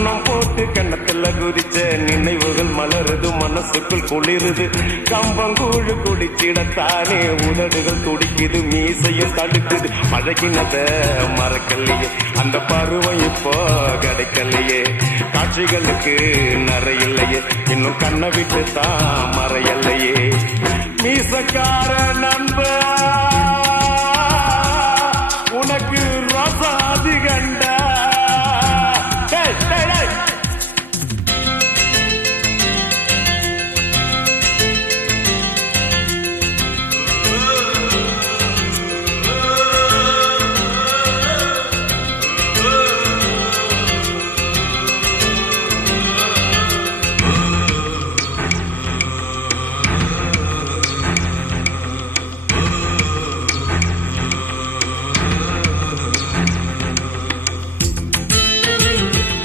கண்ணம் போட்டு கண்ணத்துல குதிச்ச நினைவுகள் மலருது, மனசுக்குள் குளிருது. கம்பங்கூழு குடிச்சிடத்தானே உதடுகள் துடிக்குது, மீசையும் தடுக்குது. பழகினத மறக்கலையே, அந்த பருவம் இப்போ கிடைக்கலையே. காட்சிகளுக்கு நிறையில்லையே, இன்னும் கண்ணை விட்டு தான் மறையலையே. மீசக்கார நண்ப